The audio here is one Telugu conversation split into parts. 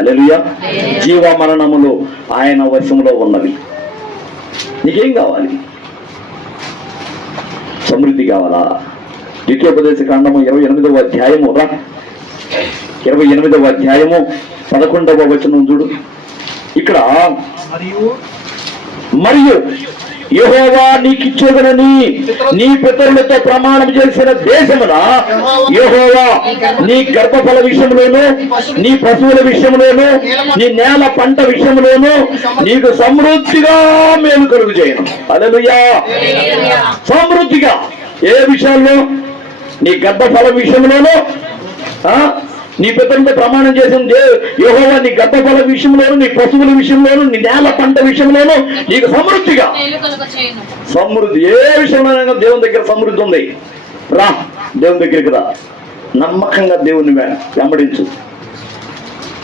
హల్లెలూయా. జీవ మరణములు ఆయన వశంలో ఉన్నవి. నీకేం కావాలి? సమృద్ధి కావాలా? ద్వితీయోపదేశ కాండము 28వ అధ్యాయము 28వ అధ్యాయము 11వ వచనం చూడు. ఇక్కడ మరియు యెహోవా నీకిచ్చేదనని నీ పితరులతో ప్రమాణం చేసిన దేశమున యెహోవా నీ గర్భఫల విషయంలోను, నీ పశువుల విషయంలోను, నీ నేల పంట విషయంలోను నీకు సమృద్ధిగా మేలు కలుగు చేయను. హల్లెలూయా. సమృద్ధిగా ఏ విషయంలో? నీ గర్భఫల విషయంలోను, నీ పితరులతో ప్రమాణం చేసిన యెహోవా నీ గర్భఫల విషయంలోను, నీ పశువుల విషయంలోను, నీ నేల పంట విషయంలోను నీకు సమృద్ధిగా. సమృద్ధి ఏ విషయంలో దేవుని దగ్గర సమృద్ధి ఉంది. రా దేవుని దగ్గరికి రా, నమ్మకంగా దేవుని వెంబడించు.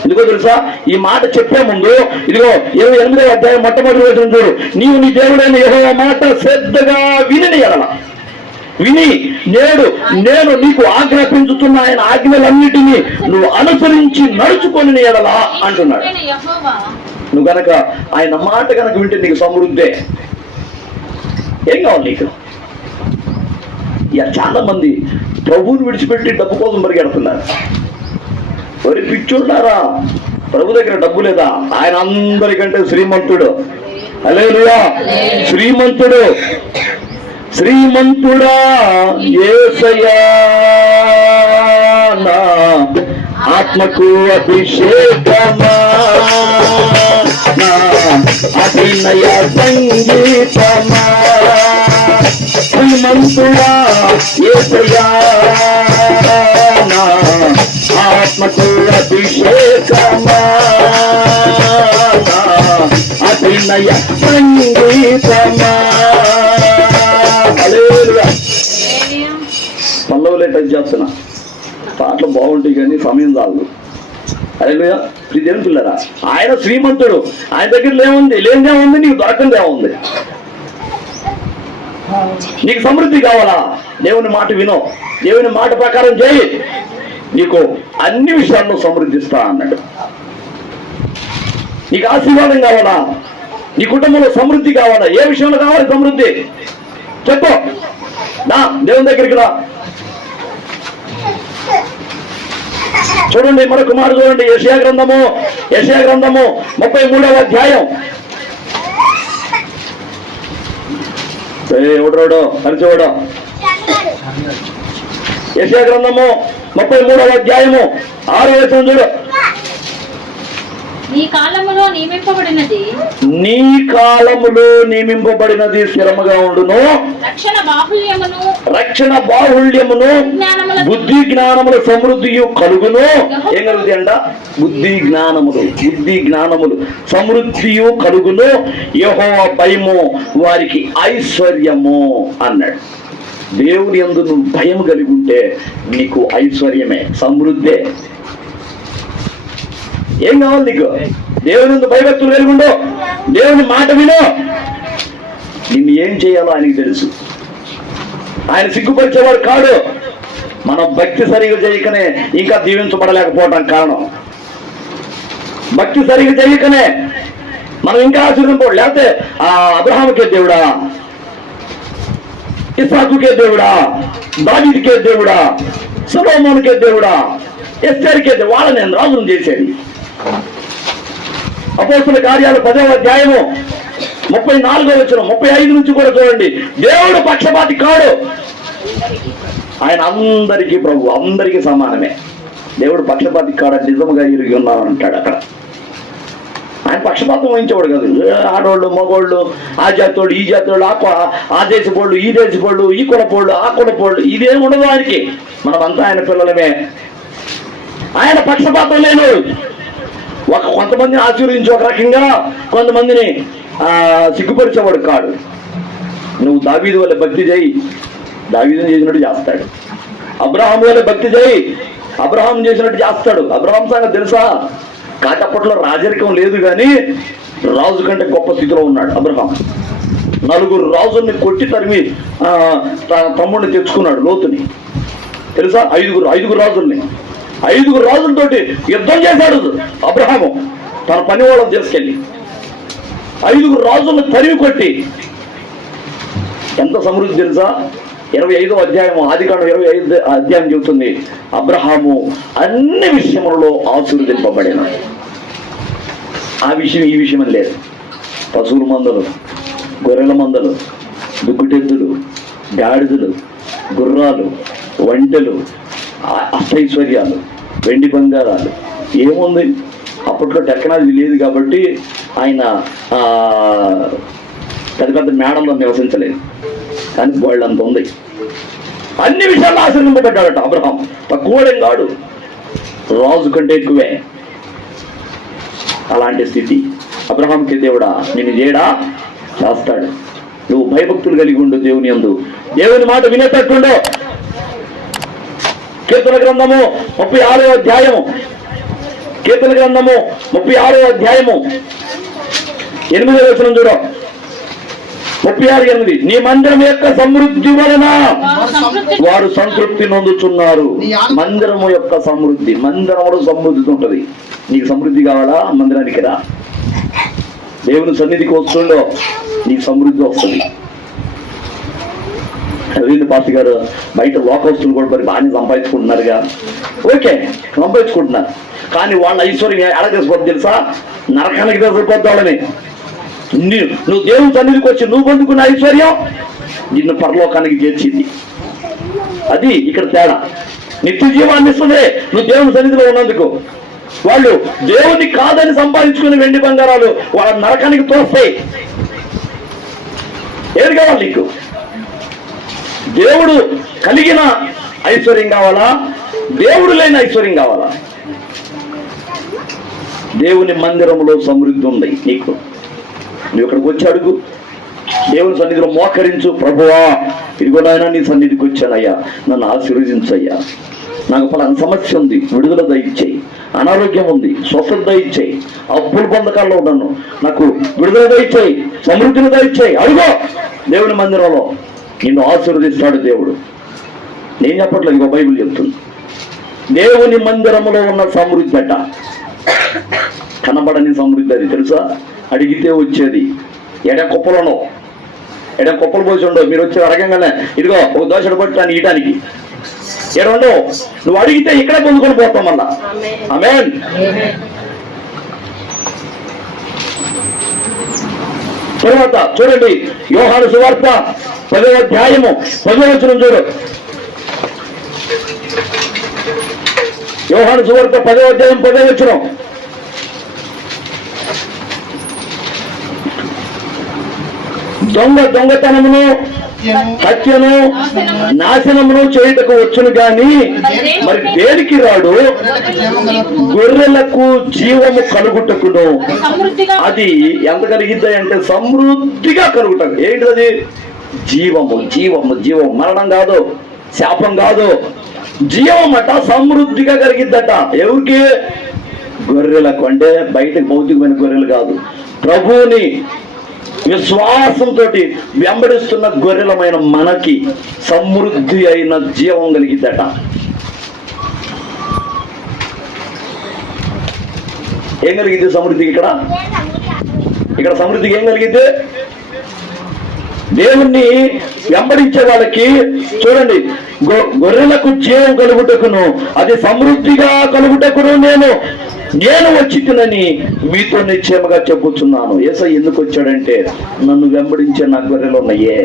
ఎందుకో తెలుసా? ఈ మాట చెప్పే ముందు ఇదిగో 28వ అధ్యాయం మొట్టమొదటి వచనం చూడు. నీవు నీ దేవుడైన యెహోవా మాట శ్రద్ధగా విని ఎడల, విని నేను నీకు ఆజ్ఞాపించుతున్న ఆయన ఆజ్ఞలన్నిటినీ నువ్వు అనుసరించి నడుచుకొని ఎడలా అంటున్నాడు. నువ్వు గనక ఆయన మాట కనుక వింటే నీకు సమృద్ధే. ఏం కావాలి నీకు? ఇక చాలా మంది ప్రభువుని విడిచిపెట్టి డబ్బు కోసం పరిగెడుతున్నారు. మరి పిచ్చోళ్ళారా, ప్రభు దగ్గర డబ్బు లేదా? ఆయన అందరికంటే శ్రీమంతుడు. హల్లెలూయా. శ్రీమంతుడు. శ్రీమంతుడా యేసయ్యా నా ఆత్మకు అభిషేకమా, నా అభినయ సంగీతమా. శ్రీమంతుడా యేసయ్యా నా ఆత్మకు అభిషేకమా, నా అభినయ సంగీతమా. పల్లవులే టచ్ చేస్తున్నా. పాటలు బాగుంటాయి కానీ సమయం చాలు. హల్లెలూయా. దేవుని పిల్లరా, ఆయన శ్రీమంతుడు. ఆయన దగ్గర లేనిదేముంది? నీకు దొరకందేముంది? నీకు సమృద్ధి కావాలా? దేవుని మాట వినో, దేవుని మాట ప్రకారం చేయి, నీకు అన్ని విషయాల్లో సమృద్ధిస్తా అన్నాడు. నీకు ఆశీర్వాదం కావాలా? నీ కుటుంబంలో సమృద్ధి కావాలా? ఏ విషయంలో కావాలి సమృద్ధి? చెప్పు. నా దేవుని దగ్గరికి రా. చూడండి మరొక మాట చూడండి. యెషయా గ్రంథము 33వ అధ్యాయం. ఎవడోడో పరిచోడో. యెషయా గ్రంథము 33వ అధ్యాయము 6వ వచనం చూడు. నీ కాలములో నియమింపబడినది స్థిరముగా ఉండును. రక్షణ బాహుళ్యమును బుద్ధి జ్ఞానముల సమృద్ధియు కలుగును. ఏం కలుగుతాయి అంట? బుద్ధి జ్ఞానములు సమృద్ధియు కలుగును. యెహోవా భయము వారికి ఐశ్వర్యము అన్నాడు. దేవుని యందు నువ్వు భయం కలిగి ఉంటే నీకు ఐశ్వర్యమే, సమృద్ధే. ఏం కావాలి నీకు? దేవుని ముందు భయభక్తులు కలిగి ఉండు, దేవుని మాట విను. నిన్ను ఏం చేయాలో ఆయనకి తెలుసు. ఆయన సిగ్గుపరిచేవాడు కాడు. మనం భక్తి సరిగా చేయకనే ఇంకా దీవించబడలేకపోవడానికి కారణం. భక్తి సరిగా చేయకనే మనం ఇంకా ఆశీర్వదింపడు. లేకపోతే అబ్రహాముకే దేవుడా, ఇస్సాకుకే దేవుడా, దావీదుకే దేవుడా, సొలొమోనుకే దేవుడా, ఎస్తేరుకే దేవుడా, వాళ్ళని నేను రాజును చేసేది. అపోస్తుల కార్యాలు 10వ అధ్యాయము 34వ వచనం 35 నుంచి కూడా చూడండి. దేవుడు పక్షపాతి కాడు. ఆయన అందరికీ ప్రభు, అందరికీ సమానమే. దేవుడు పక్షపాతి కాడు, నిజముగా ఎరిగి ఉన్నామంటాడు అక్కడ. ఆయన పక్షపాతం వహించేవాడు కాదు. ఆడవాళ్ళు మగవాళ్ళు, ఆ జాతోళ్ళు ఈ జాతోళ్ళు, ఆ దేశపోళ్ళు ఈ దేశపోళ్ళు, ఈ కులపోళ్ళు ఆ కులపోళ్ళు, ఇదేం ఉండదు ఆయనకి. మనమంతా ఆయన పిల్లలమే. ఆయన పక్షపాతం లేను. కొంతమందిని ఆశీర్వదించి ఒక రకంగా, కొంతమందిని సిగ్గుపరిచేవాడు కాడు. నువ్వు దావీదు వల్ల భక్తి చేయి, దావీదుని చేసినట్టు చేస్తాడు. అబ్రహాం వల్ల భక్తి చేయి, అబ్రహాం చేసినట్టు చేస్తాడు. అబ్రహాం సంగతి తెలుసా? కాటప్పట్లో రాజరికం లేదు కానీ రాజు కంటే గొప్ప స్థితిలో ఉన్నాడు అబ్రహాం. 4 రాజుల్ని కొట్టి తరిమి తమ్ముడిని తెచ్చుకున్నాడు లోతుని. తెలుసా? 5 రాజుల్ని. 5 రాజులతోటి యుద్ధం చేశాడు అబ్రహాము తన పని వాళ్ళని తీసుకెళ్ళి. 5 రాజులను తరిమి కొట్టి ఎంత సమృద్ధి తెలుసా? 25వ అధ్యాయం, ఆదికాండం 25వ అధ్యాయం చెబుతుంది అబ్రహాము అన్ని విషయములలో ఆశీర్వదింపబడిన. ఆ విషయం ఈ విషయం అని లేదు. పశువుల మందలు, గొర్రెల మందలు, దుగ్గుటెద్దులు, గాడిదలు, గుర్రాలు, వంటలు, అష్టైశ్వర్యాలు, వెండి బంగారాలు, ఏముంది? అప్పట్లో టెక్నాలజీ లేదు కాబట్టి ఆయన పెద్ద పెద్ద మేడల్లో నివసించలేదు, కానీ వాళ్ళంత ఉంది. అన్ని విషయాల్లో ఆశీర్వదింపబడ్డాడట అబ్రహాం. తక్కువడేం కాడు, రాజు కంటే ఎక్కువే. అలాంటి స్థితి అబ్రహాంకి దేవుడా నేను చేయడా చేస్తాడు. నువ్వు భయభక్తులు కలిగి ఉండు దేవుని యందు, దేవుని మాట వినేటట్టుండో. కీర్తన గ్రంథము 36వ అధ్యాయము, కీర్తన గ్రంథము 36వ అధ్యాయము 8వ వచనం చూడ. 36:8 నీ మందిరం యొక్క సమృద్ధి వలన వారు సంతృప్తి నొందుచున్నారు. మందిరము యొక్క సమృద్ధి, మందిరంలో సమృద్ధి ఉంటది. నీకు సమృద్ధి కావాలా? మందిరానికి రా, దేవుని సన్నిధికి వస్తుండో నీకు సమృద్ధి వస్తుంది. రవీంద్ర పార్టీ గారు బయట లోకస్తులు కూడా మరి బాగానే సంపాదించుకుంటున్నారుగా. ఓకే, సంపాదించుకుంటున్నారు, కానీ వాళ్ళ ఐశ్వర్యం ఎలా చేసుకోవద్దు తెలుసా? నరకానికి తీసుకుపోద్దు వాళ్ళని. నువ్వు దేవుని సన్నిధికి వచ్చి నువ్వు పొందుకున్న ఐశ్వర్యం నిన్ను పరలోకానికి చేర్చింది. అది ఇక్కడ తేడా. నిత్య జీవాన్ని ఇస్తుంది నువ్వు దేవుని సన్నిధిలో ఉన్నందుకు. వాళ్ళు దేవుని కాదని సంపాదించుకుని వెండి బంగారాలు వాళ్ళ నరకానికి తోస్తాయి. ఏది కావాలి నీకు? దేవుడు కలిగిన ఐశ్వర్యం కావాలా? దేవుడు లేని ఐశ్వర్యం కావాలా? దేవుని మందిరంలో సమృద్ధి ఉంది నీకు. నువ్వు ఇక్కడికి వచ్చి అడుగు, దేవుని సన్నిధిలో మోకరించు. ప్రభువా ఇదిగో నాయన నీ సన్నిధికి వచ్చానయ్యా, నన్ను ఆశీర్వదించయ్యా. నాకు పలానా సమస్య ఉంది, విడుదల దయచేయి. అనారోగ్యం ఉంది, స్వస్థత దయచేయి. అప్పుల బంధకాల్లో ఉన్నాను, నాకు విడుదల దయచేయి, సమృద్ధిని దయచేయి. అడుగో దేవుని మందిరంలో, నిన్ను ఆశీర్వదిస్తాడు దేవుడు. నేను చెప్పట్లేదు, ఇంకో బైబిల్ చెప్తుంది. దేవుని మందిరములో ఉన్న సమృద్ధి అట, కనబడని సమృద్ధి. అది తెలుసా? అడిగితే వచ్చేది. ఎడ కుప్పలను పోసి ఉండవు. మీరు వచ్చి అడగంగానే ఇదిగో ఒక దోశ పట్టాను ఇయటానికి ఏడో నువ్వు అడిగితే ఇక్కడే పొందుకొని పోతాం మళ్ళా. ఆమేన్. తరువాత చూడండి యోహాను సువార్త 10వ అధ్యాయము 10వ వచనం చూడు. యోహాను సువార్త 10వ అధ్యాయం 10వ వచనం. దొంగతనమును హత్యను నాశనమును చేయుటకు వచ్చును గాని మరి దేనికి రాడు? గొర్రెలకు జీవము కలుగుటకును. అది ఎంత కలిగిద్దా అంటే సమృద్ధిగా కలుగుట. ఏంటది? జీవము. జీవము జీవము మరణం కాదు, శాపం కాదు, జీవం అట సమృద్ధిగా కలిగిద్దట. ఎవరికి? గొర్రెలకు. అంటే బయటకు భౌతికమైన గొర్రెలు కాదు, ప్రభువుని విశ్వాసంతో వెంబడిస్తున్న గొర్రెలమైన మనకి సమృద్ధి అయిన జీవం కలిగిద్దట. ఏం కలిగింది సమృద్ధికి? ఇక్కడ సమృద్ధికి ఏం కలిగింది? దేవుణ్ణి వెంబడించే వాళ్ళకి చూడండి, గొర్రెలకు జీవం కలుగుటకును అది సమృద్ధిగా కలుగుటకును నేను వచ్చి తినని మీతో నిశ్చయముగా చెప్పుచున్నాను. యేసయ్య ఎందుకు వచ్చాడంటే, నన్ను వెంబడించే నా గొర్రెలు ఉన్నాయే,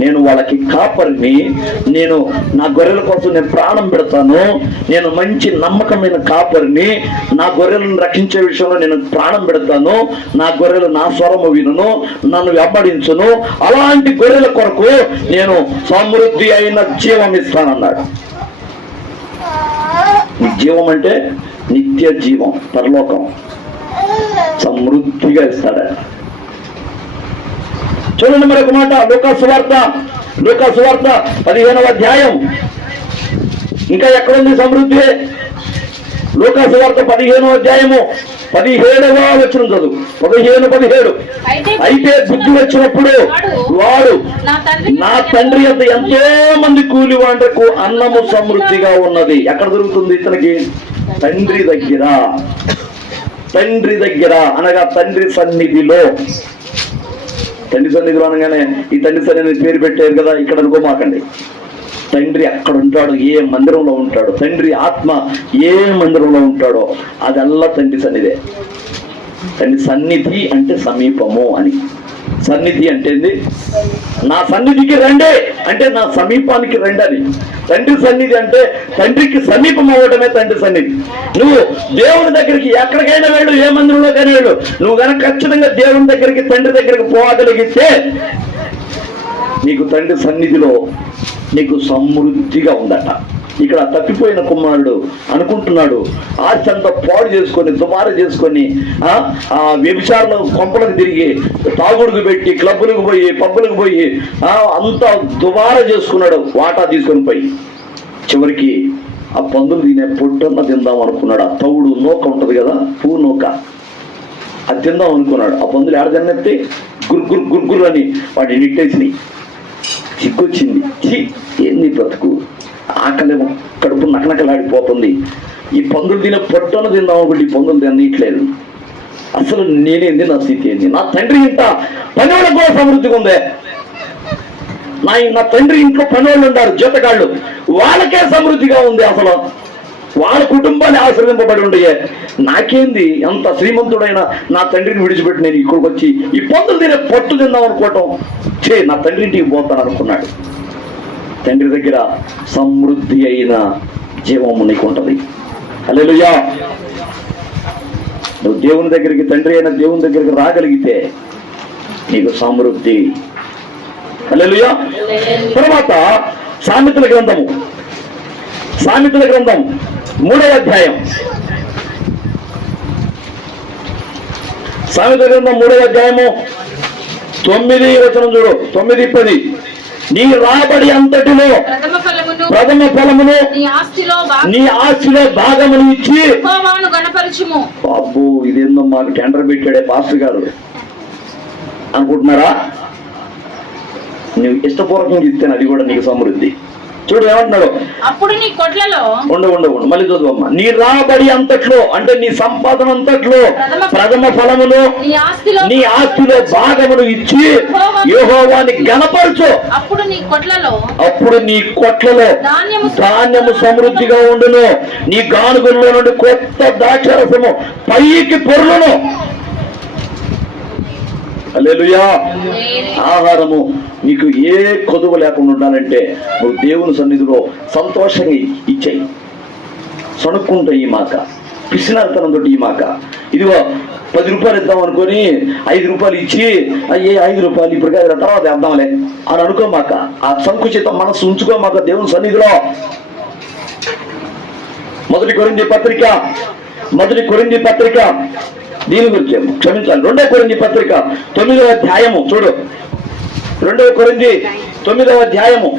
నేను వాళ్ళకి కాపరిని, నేను నా గొర్రెల కోసం నేను ప్రాణం పెడతాను, నేను మంచి నమ్మకమైన కాపరిని, నా గొర్రెలను రక్షించే విషయంలో నేను ప్రాణం పెడతాను, నా గొర్రెలు నా స్వరము వినును, నన్ను వెంబడించును, అలాంటి గొర్రెల కొరకు నేను సమృద్ధి అయిన జీవం ఇస్తానన్నాడు. జీవం అంటే నిత్య జీవం, పరలోకం, సమృద్ధిగా ఇస్తాడు. చూడండి మరొక మాట, లూకాసు వార్త 15వ అధ్యాయం. ఇంకా ఎక్కడుంది సమృద్ధి? లూకాసు వార్త 15వ అధ్యాయము 17వ వచనం చదువు. 15. అయితే బుద్ధి వచ్చినప్పుడు వాడు నా తండ్రి అంత ఎంతో మంది కూలి వాళ్లకు అన్నము సమృద్ధిగా ఉన్నది. ఎక్కడ దొరుకుతుంది ఇతనికి? తండ్రి దగ్గర. తండ్రి దగ్గర అనగా తండ్రి సన్నిధిలో. తండ్రి సన్నిధిలో అనగానే ఈ తండ్రి సన్నిధిని పేరు పెట్టారు కదా, ఇక్కడ అనుకోమాకండి. తండ్రి అక్కడ ఉంటాడు, ఏ మందిరంలో ఉంటాడు. తండ్రి ఆత్మ ఏ మందిరంలో ఉంటాడో అదల్లా తండ్రి సన్నిధే. తండ్రి సన్నిధి అంటే సమీపము అని. సన్నిధి అంటే నా సన్నిధికి రండి అంటే నా సమీపానికి రండి అని. తండ్రి సన్నిధి అంటే తండ్రికి సమీపం అవ్వటమే తండ్రి సన్నిధి. నువ్వు దేవుని దగ్గరికి ఎక్కడికైనా వెళ్ళు, ఏ మందిరంలోకైనా వెళ్ళు, నువ్వు కనుక ఖచ్చితంగా దేవుని దగ్గరికి తండ్రి దగ్గరికి పోగలిగితే నీకు తండ్రి సన్నిధిలో నీకు సమృద్ధిగా ఉందట. ఇక్కడ తప్పిపోయిన కుమారుడు అనుకుంటున్నాడు ఆశ అంతా పాడు చేసుకొని దుబారా చేసుకొని ఆ వ్యభిచారంలో కొంపలకు తిరిగి తాగుడుకు పెట్టి క్లబ్బులకు పోయి పబ్బులకు పోయి అంతా దుబారా చేసుకున్నాడు, వాటా తీసుకొని పోయి చివరికి ఆ పందులు తినే పొట్టన్న తిందాం అనుకున్నాడు. ఆ తవుడు నూక ఉంటది కదా, పువ్వు నూక, అది తిందాం అనుకున్నాడు. ఆ పందులు ఏడ తిన్నట్టే గుర్గురు గుర్గురు అని వాటిని నిట్టేసినాయి. సిగ్గొచ్చింది. ఏంది బ్రతుకు, ఆకలి కడుపు నకనకలాడిపోతుంది. ఈ పందులు తినే పొట్టను తిందాం అనుకుంటే ఈ పందులు తినట్లేదు. అసలు నేనేంది, నా స్థితి ఏంది? నా తండ్రి ఇంత పనివాళ్ళకు కూడా సమృద్ధిగా ఉందే. నా తండ్రి ఇంట్లో పనివాళ్ళు ఉంటారు, జీతగాళ్ళు, వాళ్ళకే సమృద్ధిగా ఉంది. అసలు వాళ్ళ కుటుంబాన్ని ఆశ్రయింపబడి ఉండయే. నాకేంది, ఎంత శ్రీమంతుడైన నా తండ్రిని విడిచిపెట్టి నేను ఇక్కడికి వచ్చి ఈ పందులు తినే పొట్టు తిందాం అనుకోవటం, నా తండ్రి ఇంటికి పోతాను అనుకున్నాడు. తండ్రి దగ్గర సమృద్ధి అయిన జీవము నీకు ఉంటది. హల్లెలూయా. నువ్వు దేవుని దగ్గరికి, తండ్రి అయిన దేవుని దగ్గరికి రాగలిగితే నీకు సమృద్ధి. హల్లెలూయా. తర్వాత సామెతల గ్రంథం 3వ అధ్యాయం. సామెతల గ్రంథం 3వ అధ్యాయము 9వ వచనం చూడు. 9-10. నీ రాబడి అంతటిలో ప్రథమ ఫలమును నీ ఆస్తిలో భాగమును ఇచ్చి బాబు ఇదేందో మాకు టెండర్ పెట్టాడే పాస్టర్ గారు అనుకుంటున్నారా? నువ్వు ఇష్టపూర్వకంగా ఇస్తేనే అది కూడా నీకు సమృద్ధి. చూడు ఏమంటున్నాడు, అప్పుడు నీ కొట్లలో ఉండు మళ్ళీ చదువమ్మా. నీ రాబడి అంతట్లో అంటే నీ సంపాదన అంతట్లో ప్రథమ ఫలమును నీ ఆస్తిలో భాగమును ఇచ్చి యెహోవాని గణపరచు. అప్పుడు నీ కొట్లలో ధాన్యము సమృద్ధిగా ఉండును. నీ గానుగుల్లో నుండి కొత్త ద్రాక్షరసము పైకి పొర్లును. హల్లెలూయా. ఆహారము నీకు ఏ కొదువ లేకుండా ఉండాలంటే నువ్వు దేవుని సన్నిధిలో సంతోషంగా ఇచ్చాయి. సణుక్కుంటా ఈ మాక, పిసినార్తనంతో ఈ మాక. ఇదిగో 10 రూపాయలు ఇద్దాం అనుకొని 5 రూపాయలు ఇచ్చి అయ్యే 5 రూపాయలు ఇప్పుడు కాదు తర్వాత వేద్దాంలే అని అనుకోమాక. ఆ సంకుచిత మనసు ఉంచుకోమాక దేవుని సన్నిధిలో. 1 కొరింథీ పత్రిక దీని గురించి క్షమించాలి. 2వ కొరింథీ పత్రిక 9వ అధ్యాయము చూడు. 2వ కొరింథీ 9వ అధ్యాయము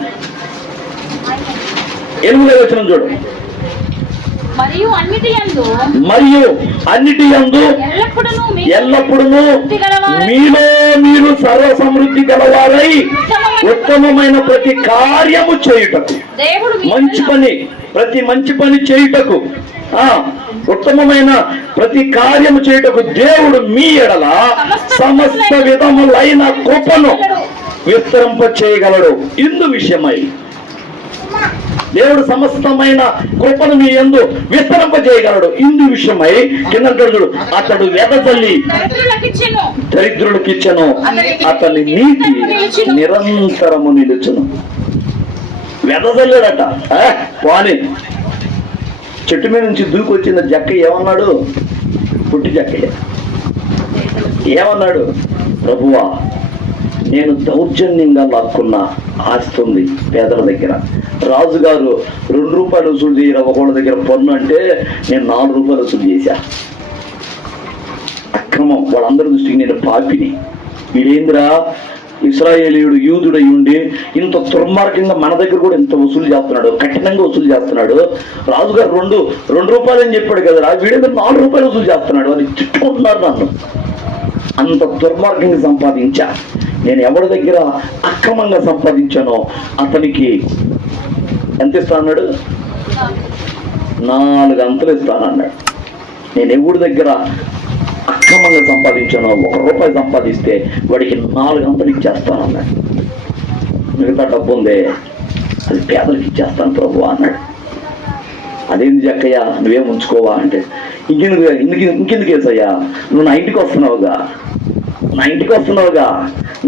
8వ వచనం చూడు. మరియు అన్నిటి యందు ఎల్లప్పుడూ మీలో మీరు సర్వ సమృద్ధి గలవారై ఉత్తమమైన ప్రతి కార్యము చేయుటకు, ప్రతి మంచి పని చేయుటకు, ఉత్తమమైన ప్రతి కార్యము చేయుటకు దేవుడు మీ ఎడల సమస్త విధములైన కృపను విస్తరింప చేయగలడు. ఇందు విషయమై దేవుడు సమస్తమైన కృపను మీ యందు విస్తరింప చేయగలడు. ఇందు విషయమై కింద చూడు, అతడు వెదజల్లి దరిద్రులకు ఇచ్చెను, అతని నీతి నిరంతరము నిలుచును. వెదజల్లాడట. వాణి చెట్టు మీద నుంచి దూకొచ్చిన జక్క ఏమన్నాడు? పుట్టి జక్కయ్య ఏమన్నాడు? ప్రభువా, నేను దౌర్జన్యంగా లాక్కున్న ఆస్తి ఉంది పేదల దగ్గర. రాజుగారు 2 రూపాయలు వసూలు చేయరా ఒకళ్ళ దగ్గర పన్ను అంటే నేను 4 రూపాయలు వసూలు చేశా. అక్రమం. వాళ్ళందరి దృష్టికి నేను పాపిని. వీడేంద్రా ఇశ్రాయేలీయుడు యూదుడై ఉండి ఇంత దుర్మార్గంగా మన దగ్గర కూడా ఇంత వసూలు చేస్తున్నాడు, కఠినంగా వసూలు చేస్తున్నాడు. రాజుగారు రెండు రూపాయలు అని చెప్పాడు కదా, వీడి మీద 4 రూపాయలు వసూలు చేస్తున్నాడు అని తిట్టుకుంటున్నారు నన్ను. అంత దుర్మార్గంగా సంపాదించా. నేను ఎవరి దగ్గర అక్రమంగా సంపాదించానో అతనికి ఎంత ఇస్తానన్నాడు? 4 అంతలు ఇస్తానన్నాడు. నేను ఎవరి దగ్గర అక్రమంగా సంపాదించానో 1 రూపాయి సంపాదిస్తే వాడికి 4 అంతలు ఇచ్చేస్తానన్నాడు. మిగతా డబ్బు ఉందే అది పేదలకు ఇచ్చేస్తాను ప్రభు అన్నాడు. అదేంటి జక్కయ్య నువ్వేం ఉంచుకోవా అంటే, ఇంకెందుకు వేసయ్యా, నువ్వు నా ఇంటికి వస్తున్నావుగా,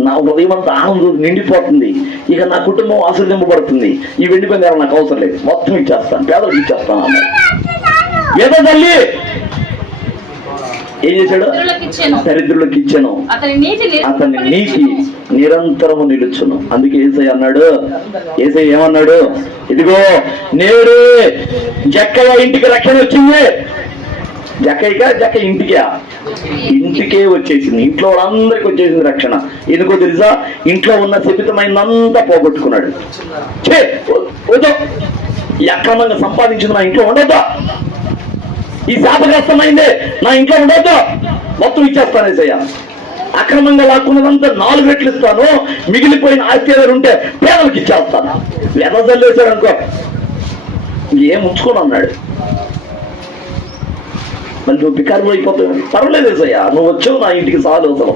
నా ఉదయం అంతా ఆనందం నిండిపోతుంది, ఇక నా కుటుంబం ఆశీర్వదింపబడుతుంది, ఈ వెండి బంగారం నాకు అవసరం లేదు, మొత్తం ఇచ్చేస్తాను, పేదలకు ఇచ్చేస్తాను అన్నాడు. ఏదో తల్లి ఏం చేశాడు? దరిద్రులకు ఇచ్చాను, అతని నీతి నిరంతరము నిలుచును. అందుకే యేసయ్య అన్నాడు, యేసయ్య ఏమన్నాడు? ఇదిగో నేడు జక్కయ్య ఇంటికి రక్షణ వచ్చింది. జక్క ఇంటికే వచ్చేసింది, ఇంట్లో వాళ్ళందరికీ వచ్చేసింది రక్షణ. ఎందుకో తెలుసా? ఇంట్లో ఉన్న శపితమైనంతా పోగొట్టుకున్నాడు. ఈ అక్రమంగా సంపాదించింది నా ఇంట్లో ఉండొద్దా, ఈ శాపగ్రస్తమైందే నా ఇంట్లో ఉండొద్దా, మొత్తం ఇచ్చేస్తాను యేసయ్య. అక్రమంగా లాక్కున్నదంతా 4 రెట్లు ఇస్తాను, మిగిలిపోయిన ఆస్తిదారు ఉంటే పేదలకు ఇచ్చేస్తాను. వెదజల్లేశాడు అనుకో, ఏం ఉంచుకోను అన్నాడు. మరి నువ్వు బికారం అయిపోతావు, పర్వాలేదు యేసయ్య, నువ్వు వచ్చావు నా ఇంటికి చాలు. అసలు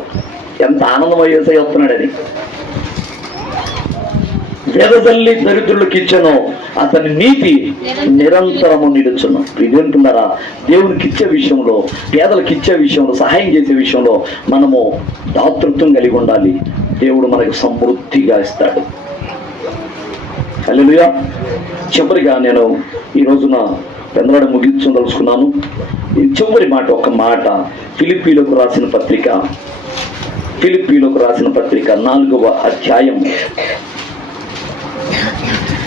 ఎంత ఆనందమో యేసయ్య వస్తున్నాడని. వెదజల్లి దరిద్రులకు ఇచ్చను, అతని నీతి నిరంతరము నిలుచును. ఇదేంటున్నారా? దేవునికి ఇచ్చే విషయంలో, పేదలకు ఇచ్చే విషయంలో, సహాయం చేసే విషయంలో మనము దాతృత్వం కలిగి ఉండాలి. దేవుడు మనకు సమృద్ధిగా ఇస్తాడు. హల్లెలూయా. చివరిగా నేను ఈ రోజున పెందలాడ ముగించదలుచుకున్నాను. ఈ చివరి మాట, ఒక మాట, ఫిలిప్పీలకు రాసిన పత్రిక 4వ అధ్యాయం,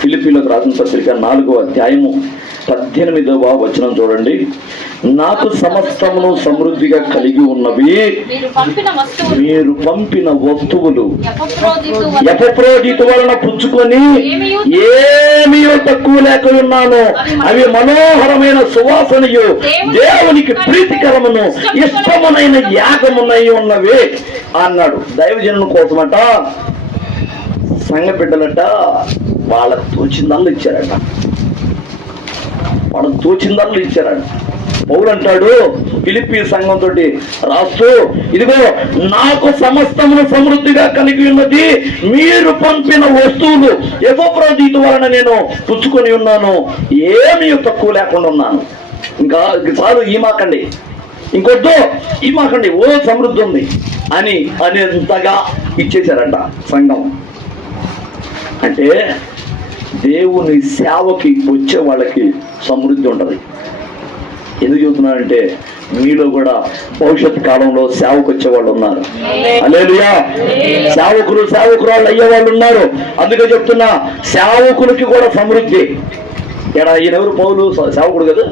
ఫిలిప్పీలకు రాసిన పత్రిక 4వ అధ్యాయము 18వ వచనం చూడండి. నాకు సమస్తమును సమృద్ధిగా కలిగి ఉన్నవి, మీరు పంపిన వస్తువులు ఎపఫ్రోదితు వలన పుచ్చుకొని ఏమీ తక్కువ లేక ఉన్నాను. అవి మనోహరమైన సువాసనయు దేవునికి ప్రీతికరమును ఇష్టమునైన యాగమునై ఉన్నవి అన్నాడు. దైవజనుల కోసమట, సంఘ బిడ్డలట వాళ్ళకు తోచిందల్లు ఇచ్చారట, పౌలు అంటాడు ఫిలిప్పీ సంఘంతో రాస్తూ, ఇదిగో నాకు సమస్తమును సమృద్ధిగా కలిగి ఉన్నది, మీరు పంపిన వస్తువులు ఎపఫ్రోదితు వలన నేను పుచ్చుకొని ఉన్నాను, ఏమీ తక్కువ లేకుండా ఉన్నాను. ఇంకా చాలు, ఈ మాకండి, ఇంకొద్దు, ఈ మాకండి, ఓ సమృద్ధి ఉంది అని అనేంతగా ఇచ్చేశారంట సంఘం. అంటే దేవుని సేవకి వచ్చే వాళ్ళకి సమృద్ధి ఉంటుంది. ఎందుకు చెబుతున్నానంటే, మీలో కూడా భవిష్యత్ కాలంలో సేవకు వచ్చే వాళ్ళు ఉన్నారు. హల్లెలూయా. సేవకురాళ్ళు అయ్యే వాళ్ళు ఉన్నారు. అందుకే చెప్తున్నా, సేవకులకి కూడా సమృద్ధి. ఇక్కడ ఈయనెవరు? పౌలు సేవకుడు కదా,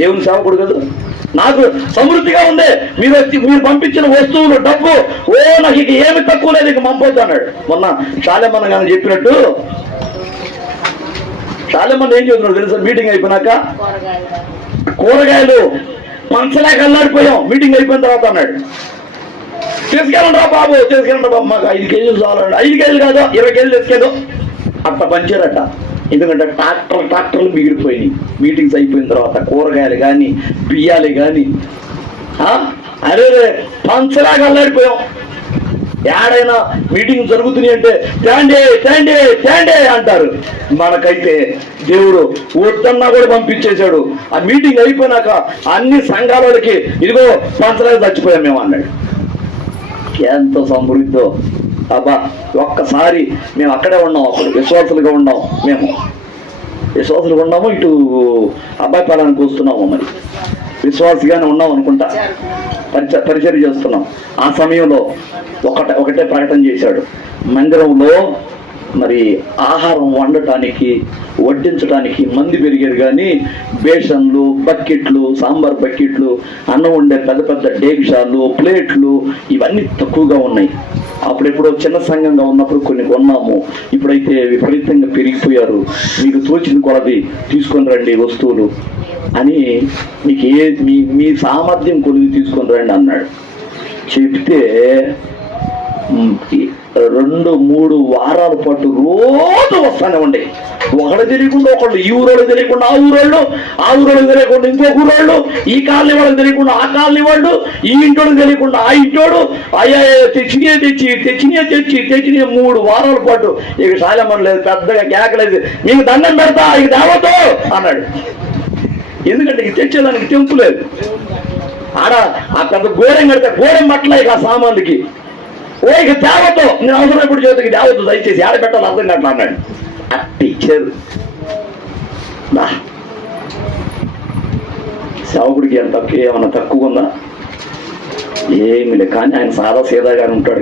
దేవుని సేవకుడు కదా. నాకు సమృద్ధిగా ఉంది, మీరు పంపించిన వస్తువులు, డబ్బు, నాకు ఇక ఏమి తక్కువ లేదు, ఇక పంపొద్దు అన్నాడు. మొన్న షాలేమన్న గారు చెప్పినట్టు, షాలేమన్న ఏం చెబుతున్నాడు తెలుసా? మీటింగ్ అయిపోయినాక కూరగాయలు పంచలేక అల్లాడిపోయాం, మీటింగ్ అయిపోయిన తర్వాత అన్నాడు, తీసుకెళ్ళండి రా బాబు, మాకు 5 కేజీలు చాలండి. 5 కేజీలు కాదు, 20 కేజీలు తీసుకెళ్ళు. అట్లా పంచారట. ఎందుకంటే ట్రాక్టర్లు మిగిలిపోయినాయి మీటింగ్స్ అయిపోయిన తర్వాత. కూరగాయలు కానీ, బియ్యాలు కానీ, అరే పంచలాగా అల్లాడిపోయాం. ఏడైనా మీటింగ్ జరుగుతున్నాయి అంటే తేండే అంటారు. మనకైతే దేవుడు వద్దన్నా కూడా పంపించేశాడు. ఆ మీటింగ్ అయిపోయినాక అన్ని సంఘాలకి ఇదిగో పంచలాగా చచ్చిపోయాం మేము అన్నాడు. ఎంత సమృద్ధో అబ్బా. ఒక్కసారి మేము అక్కడే ఉన్నాం, అప్పుడు విశ్వాసులుగా ఉన్నాం, ఇటు అబ్బాయి పాలనకు వస్తున్నాము, మరి విశ్వాసిగానే ఉన్నాం అనుకుంటా, పరిచర్య చేస్తున్నాం. ఆ సమయంలో ఒకటే ప్రకటన చేశాడు, మందిరంలో మరి ఆహారం వండటానికి వడ్డించడానికి మంది పెరిగారు, కానీ బేషన్లు, బకెట్లు, సాంబార్ బకెట్లు, అన్నం వండే పెద్ద పెద్ద డేగిషాలు, ప్లేట్లు ఇవన్నీ తక్కువగా ఉన్నాయి. అప్పుడెప్పుడో చిన్న సంఘంగా ఉన్నప్పుడు కొన్ని కొన్నాము, ఇప్పుడైతే విపరీతంగా పెరిగిపోయారు. మీకు తోచిన కొలది తీసుకొని రండి వస్తువులు అని, మీకు మీ సామర్థ్యం కొలిది తీసుకొని రండి అన్నాడు. చెప్తే 2-3 వారాల పాటు రోజు వస్తానే ఉండే. ఒకళ్ళు తెలియకుండా ఒకళ్ళు, ఈ ఊరోళ్ళు తెలియకుండా ఆ ఊరోళ్ళు, ఆ ఊరోళ్ళు తెలియకుండా ఇంకొక ఊరోళ్ళు, ఈ కాలనీ వాళ్ళకి తెలియకుండా ఆ కాలనీ వాళ్ళు, ఈ ఇంటోళ్ళకి తెలియకుండా ఆ ఇంటోడు, అయ్యా తెచ్చినే 3 వారాల పాటు. ఇక సాలమని లేదు, పెద్దగా కేకలేదు, మీకు దండం పెడతా ఇక దేవతో అన్నాడు. ఎందుకంటే ఇక తెచ్చేదానికి తెంపు లేదు. ఆడ ఆ పెద్ద గోడెం కడితే గోడెం పట్ల ఇక ఆ సామాన్లకి ఇక దేవతో నేను అవసరం ఎప్పుడు చేతికి దేవతో దయచేసి ఆడ పెట్టాలి అర్థం కట్లా అన్నాడు. అట్టిచ్చారు. సేవకుడికి ఎంత ఏమన్నా తక్కువ ఉందా? ఏమి లే. కానీ ఆయన సాదా సీదాగానే ఉంటాడు,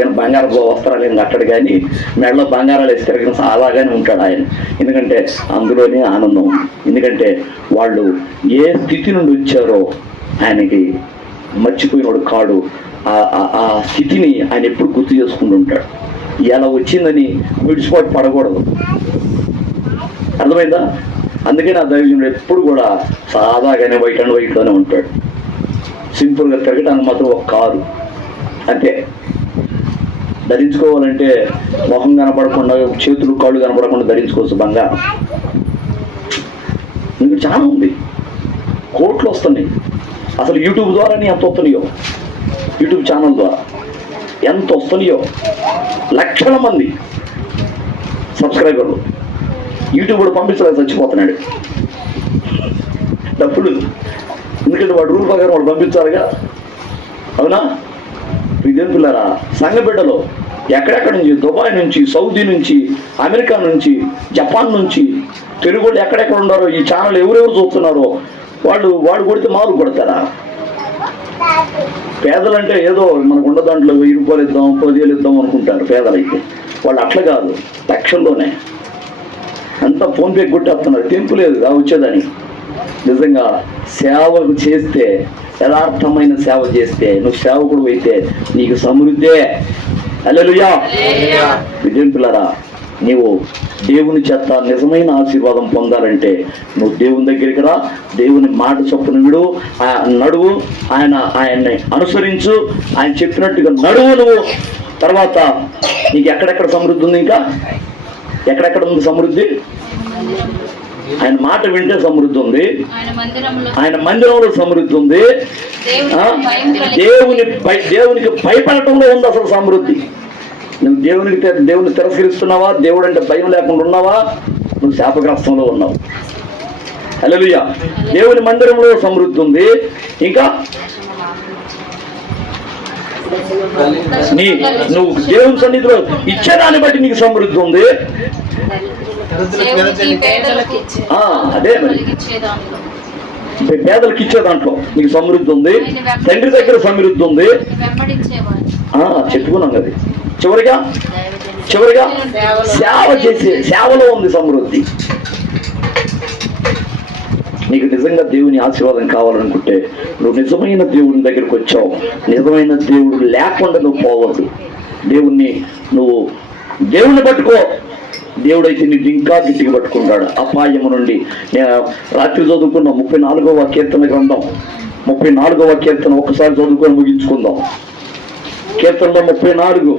కానీ బంగారు వస్త్రాలు ఏం కట్టడు, కానీ మెడలో బంగారాలు వేసి తిరిగిన సాదాగానే ఉంటాడు ఆయన. ఎందుకంటే అందులోనే ఆనందం. ఎందుకంటే వాళ్ళు ఏ స్థితి నుండి వచ్చారో ఆయనకి మర్చిపోయినోడు కాడు. ఆ స్థితిని ఆయన ఎప్పుడు గుర్తు చేసుకుంటూ ఉంటాడు. ఎలా వచ్చిందని విడిచిపాటు పడకూడదు. అర్థమైందా? అందుకే నా దైవజనుడు ఎప్పుడు కూడా సాదాగానే వైట్ అండ్ వైట్లోనే ఉంటాడు. సింపుల్గా తిరగడానికి మాత్రం ఒక కారు అంతే. ధరించుకోవాలంటే మొహం కనపడకుండా, చేతులు కాళ్ళు కనపడకుండా ధరించుకోవచ్చు బంగారం. ఇంకా చాలా ఉంది, కోట్లు వస్తున్నాయి. అసలు యూట్యూబ్ ద్వారానే ఎంత వస్తున్నాయో, యూట్యూబ్ ఛానల్ ద్వారా ఎంత వస్తున్నాయో. లక్షల మంది సబ్స్క్రైబర్లు. యూట్యూబ్ కూడా పంపించలేదు, చచ్చిపోతున్నాడు డబ్బులు. ఎందుకంటే వాడు రూల్ ప్రకారం వాడు పంపించాలిగా. అవునా? ఇదేం పిల్లరా, సంఘ బిడ్డలో ఎక్కడెక్కడ నుంచి, దుబాయ్ నుంచి, సౌదీ నుంచి, అమెరికా నుంచి, జపాన్ నుంచి తెలుగు వాళ్ళు ఎక్కడెక్కడ ఉన్నారో, ఈ ఛానల్ ఎవరెవరు చూస్తున్నారో వాడు కొడితే మారు కొడతారా? పేదలంటే ఏదో మనకు ఉన్న దాంట్లో 1000 రూపాయలు ఇద్దాం, 10,000 ఇద్దాం అనుకుంటారు పేదలైతే. వాళ్ళు అట్లా కాదు, లక్షల్లోనే అంతా ఫోన్పే కొట్టేస్తున్నారు. తెంపు లేదు వచ్చేదని. నిజంగా సేవకు చేస్తే, యథార్థమైన సేవ చేస్తే, నువ్వు సేవకుడు అయితే నీకు సమృద్ధే. హల్లెలూయా. విజయంతులారా, నీవు దేవుని చేత నిజమైన ఆశీర్వాదం పొందాలంటే నువ్వు దేవుని దగ్గరికి రా, దేవుని మాట చొప్పున విడు, నడువు, ఆయన్ని అనుసరించు, ఆయన చెప్పినట్టుగా నడువు నువ్వు. తర్వాత నీకు ఎక్కడెక్కడ సమృద్ధి ఉంది, ఇంకా ఎక్కడెక్కడ ఉంది సమృద్ధి? ఆయన మాట వింటే సమృద్ధి ఉంది, ఆయన మందిరంలో సమృద్ధి ఉంది, దేవునికి భయపడటంలో ఉంది అసలు సమృద్ధి. నువ్వు దేవుని తిరస్కరిస్తున్నావా? దేవుడు అంటే భయం లేకుండా ఉన్నావా? నువ్వు శాపగ్రస్తంలో ఉన్నావు. హల్లెలూయా. దేవుని మందిరంలో సమృద్ధి ఉంది. ఇంకా నువ్వు దేవుని సన్నిధిలో ఇచ్చేదాన్ని బట్టి నీకు సమృద్ధి ఉంది. అదే మరి, పేదలకు ఇచ్చే దాంట్లో నీకు సమృద్ధి ఉంది. తండ్రి దగ్గర సమృద్ధి ఉంది. చెప్పుకున్నాం కదా. చివరిగా సేవ చేసే, సేవలో ఉంది సమృద్ధి. నీకు నిజంగా దేవుని ఆశీర్వాదం కావాలనుకుంటే నువ్వు నిజమైన దేవుని దగ్గరికి వచ్చావు. నిజమైన దేవుడు లేకుండా నువ్వు పోవద్దు. దేవుణ్ణి పట్టుకో. దేవుడైతే నిన్ను ఇంకా గట్టిగా పట్టుకుంటాడు అపాయము నుండి. రాత్రి చదువుకున్నాం 34వ కీర్తన గ్రంథం, 34వ కీర్తన ఒకసారి చదువుకొని ముగించుకుందాం. కీర్తనలో 34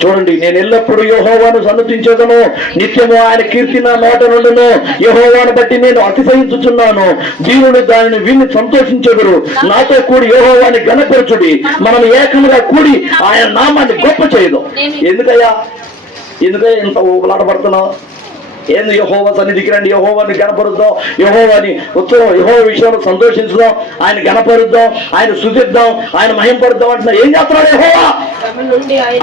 చూడండి. నేను ఎల్లప్పుడూ యెహోవాను సన్నుతించెదను, నిత్యము ఆయన కీర్తి నా నోట నుండును. యెహోవాను బట్టి నేను అతిశయించుచున్నాను, దీనుడు దానిని విని సంతోషించెదరు. నాతో కూడి యెహోవాని ఘనపరచుడి, మనం ఏకముగా కూడి ఆయన నామాన్ని గొప్ప చేయదు. ఎందుకయ్యా ఇంత ఊపలాటపడుతున్నావు? ఏంది? యెహోవా సన్నిధికి రండి, యెహోవాని గణపరుద్దాం, యెహోవాని ఉత్తరం, యెహోవా విషయంలో సంతోషించుదాం, ఆయన గణపరుద్దాం, ఆయన స్తుతిద్దాం, ఆయన మహింపరుద్దాం అంటున్నా. ఏం చేస్తున్నాడు యెహోవా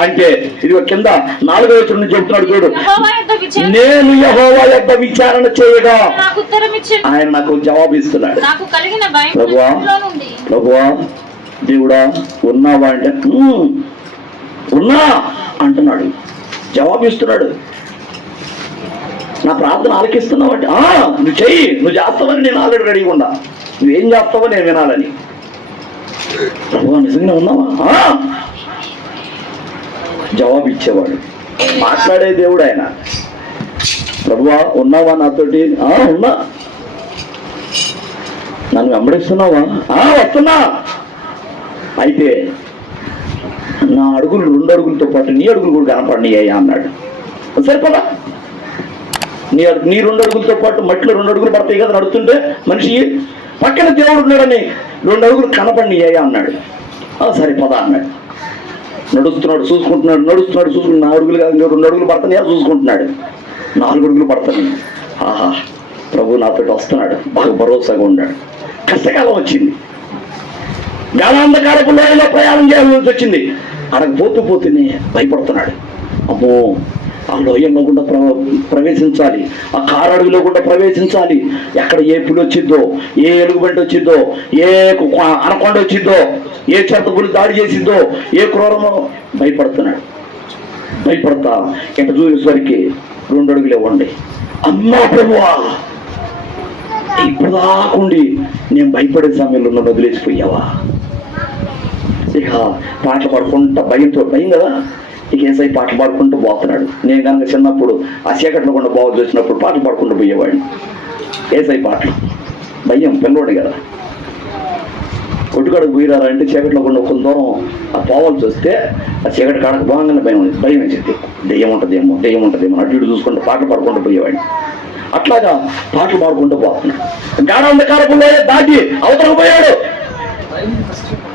అంటే? ఇదిగో కింద 4వ వచనం నుంచి చెప్తున్నాడు చూడు. నేను యెహోవా యొక్క విచారణ చేయగా ఆయన నాకు జవాబు ఇస్తున్నాడు. ప్రభువా దేవుడా ఉన్నావా అంటే ఉన్నా అంటున్నాడు, జవాబు ఇస్తున్నాడు. ప్రార్థన ఆలకిస్తున్నావు అంటే నువ్వు చెయ్యి, నువ్వు చేస్తావని నేను ఆల్రెడీ రెడీగా ఉన్నా, నువ్వేం చేస్తావో నేను వినాలని. ప్రభు నిజంగా ఉన్నావా? జవాబు ఇచ్చేవాడు, మాట్లాడే దేవుడు ఆయన. ప్రభువా ఉన్నావా నాతోటి? ఉన్నా. నన్ను వెంబడిస్తున్నావా? వస్తున్నా. అయితే నా అడుగులు 2 అడుగులతో పాటు నీ అడుగులు కూడా కనపడినాయ్యా అన్నాడు. సరిపోదా? నీ 2 అడుగులతో పాటు మట్టిలో 2 అడుగులు పడతాయి కదా నడుస్తుంటే మనిషి, పక్కన దేవుడు ఉన్నాడని 2 అడుగులు కనపడినాయ్యా అన్నాడు. సరిపోదా అన్నాడు. నడుస్తున్నాడు చూసుకుంటున్నాడు 4 అడుగులు కాదు 2 అడుగులు పడుతున్నాయా చూసుకుంటున్నాడు. 4 అడుగులు పడుతున్నాయి. ప్రభు నాతో వస్తున్నాడు, బాగా భరోసాగా ఉన్నాడు. కష్టకాలం వచ్చింది, గాఢాంధకారపు లోయలో ప్రయాణం చేయాల్సి వచ్చింది. పోతూనే భయపడుతున్నాడు. అమ్మో, ఆ లోయల్లో కూడా ప్రవేశించాలి, ఆ కారడుగులో కూడా ప్రవేశించాలి. ఎక్కడ ఏ పులి వచ్చిద్దో, ఏ ఎలుగుబంటి వచ్చిద్దో, ఏ అనకొండ వచ్చిద్దో, ఏ చెత్తపులి దాడి చేసిద్దో, ఏ క్రూరమో భయపడతా ఎంత చూసేసరికి 2 అడుగులు ఇవ్వండి. అమ్మా ప్రభువా, ఇప్పుడు దాకుండి నేను భయపడే సమయంలో నన్ను వదిలేసిపోయావా? ఇక పాటలు పాడుకుంటా, భయం కదా, ఇక ఏసై పాటలు పాడుకుంటూ పోతున్నాడు. నేను కనుక చిన్నప్పుడు ఆ చీకట్లో కూడా బాగు చూసినప్పుడు పాటలు పాడుకుంటూ పోయేవాడిని. ఏసై పాటలు, భయం, పిల్లోడు కదా. కొట్టుకాడకు పోయిరారా అంటే చీకట్లో కూడా కొంత దూరం ఆ పోవాల్సి వస్తే ఆ చీకటి కాడకు బాగానే భయం వేసింది. దెయ్యం ఉంటుందేమో అటు ఇటు చూసుకుంటూ పాటలు పాడుకుంటూ పోయేవాడిని. అట్లాగా పాటలు పాడుకుంటూ పోతున్నాడు. గాఢాంధకారపు లోయ దాటి అవతలకు పోయాడు.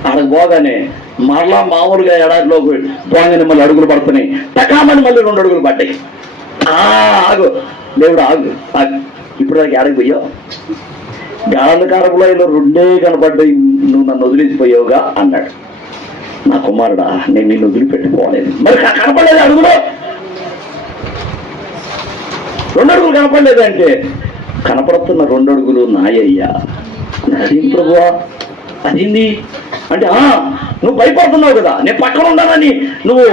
అక్కడికి పోగానే మరలా మామూలుగా ఎడారిలో పోగానే మళ్ళీ అడుగులు పడుతున్నాయి. టకామని మళ్ళీ 2 అడుగులు పడ్డాయి. ఆగు దేవుడు, ఆగు. ఇప్పుడు దాకా ఎడకి పోయావు? గాఢాంధకారపు లోయలో 2 కనపడ్డాయి, నువ్వు నన్ను వదిలేసిపోయావుగా అన్నాడు. నా కుమారుడా, నేను నిన్ను వదిలిపెట్టుకోలేదు. మరి కనపడలేదు అడుగులో, 2 అడుగులు కనపడలేదంటే కనపడుతున్న 2 అడుగులు నాయ్యా. అదేం ప్రభువా, అదేంది అంటే నువ్వు భయపడుతున్నావు కదా, నేను పక్కన ఉన్నానని నువ్వు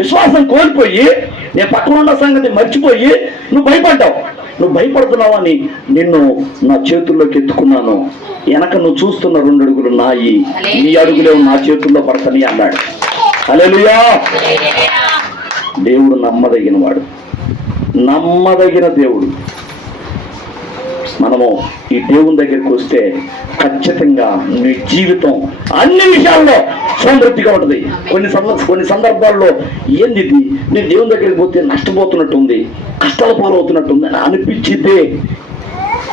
విశ్వాసం కోల్పోయి, నేను పక్కన ఉన్న సంగతి మర్చిపోయి నువ్వు భయపడ్డావు. నువ్వు భయపడుతున్నావు అని నిన్ను నా చేతుల్లోకి ఎత్తుకున్నాను. వెనక నువ్వు చూస్తున్న 2 అడుగులు నాయి, నీ అడుగులే నా చేతుల్లో పడతాని అన్నాడు. హల్లెలూయా. దేవుడు నమ్మదగిన వాడు, నమ్మదగిన దేవుడు. మనము ఈ దేవుని దగ్గరికి వస్తే ఖచ్చితంగా నీ జీవితం అన్ని విషయాల్లో సమృద్ధిగా ఉంటుంది. కొన్ని సందర్భాల్లో ఏంది నేను దేవుని దగ్గరికి పోతే నష్టపోతున్నట్టుంది, కష్టాల పాలవుతున్నట్టుంది అని అనిపించిందే.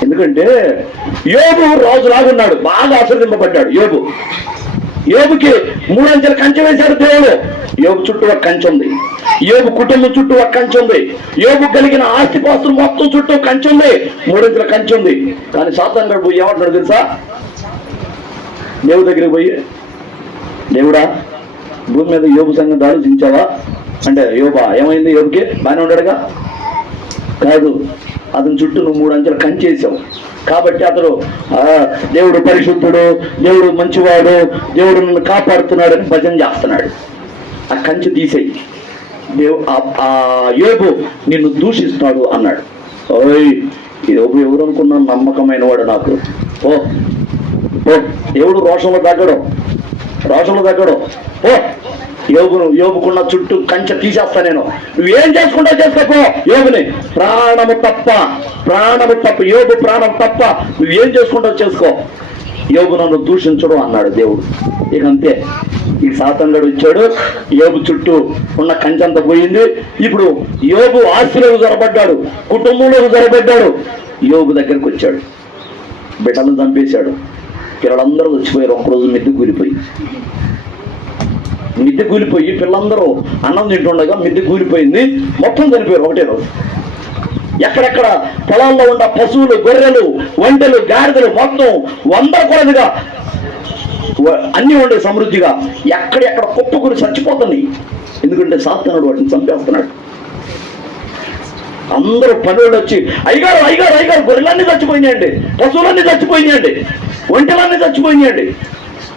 ఎందుకంటే యోబు రాజులాగున్నాడు, బాగా ఆశీర్వదింపబడ్డాడు. యోబుకి 3 అంచెల కంచె వేశాడు దేవుడు. యోబు చుట్టూ ఒక కంచె ఉంది, యోబు కుటుంబం చుట్టూ ఒక కంచె ఉంది, యోబు కలిగిన ఆస్తిపాస్తులు మొత్తం చుట్టూ కంచె ఉంది, 3 అంచెల కంచె ఉంది. కానీ సాతాను గాడు పోయి ఏమంటున్నాడు తెలుసా? దేవుడి దగ్గరికి పోయి, దేవుడా భూమి మీద యోబు సంగతి ఆలోచించావా అంటే, యోబా ఏమైంది? యోబుకి బాగానే ఉన్నాడుగా. కాదు, అతని చుట్టూ నువ్వు 3 అంచెల కంచె వేసావు కాబట్టి అతడు దేవుడు పరిశుద్ధుడు, దేవుడు మంచివాడు, దేవుడు నన్ను కాపాడుతున్నాడని భజన చేస్తున్నాడు. ఆ కంచె తీసేయి, యోబు నిన్ను దూషిస్తాడు అన్నాడు. యోబు ఎవరు అనుకున్నాను, నమ్మకమైన వాడు నాకు. దేవుడు రోషంలో తగ్గడు. యోబుకున్న చుట్టూ కంచె తీసేస్తా నేను, నువ్వేం చేసుకుంటా చేసుకోపో. యోబుని ప్రాణము తప్ప యోబు ప్రాణం తప్ప నువ్వేం చేసుకుంటావు చేసుకో, యోబు నన్ను దూషించడం అన్నాడు దేవుడు. ఇక అంతే, ఈ సాతానుడు వచ్చాడు, యోబు చుట్టూ ఉన్న కంచెంతా పోయింది. ఇప్పుడు యోబు ఆస్తిలోకి జొరబడ్డాడు, కుటుంబంలోకి జొరబడ్డాడు. యోబు దగ్గరికి వచ్చాడు, బిడ్డలను చంపేశాడు, పిల్లలందరూ చచ్చిపోయారు. ఒకరోజు మిద్దె కూలిపోయి పిల్లలందరూ అన్నం తింటుండగా మిద్దె కూలిపోయింది, మొత్తం చనిపోయారు ఒకటే రోజు. ఎక్కడెక్కడ పొలాల్లో ఉన్న పశువులు, గొర్రెలు, ఒంటెలు, గాడిదలు మొత్తం 100 కొలదిగా అన్ని ఉండే సమృద్ధిగా ఎక్కడెక్కడ కుప్పకుని చచ్చిపోతున్నాయి. ఎందుకంటే సాతానుడు వాటిని చంపేస్తున్నాడు. అందరూ పనులు వచ్చి అయ్యగారు గొర్రెలన్నీ చచ్చిపోయినాయండి, పశువులన్నీ చచ్చిపోయినాయండి, ఒంటెలన్నీ చచ్చిపోయినాయండి.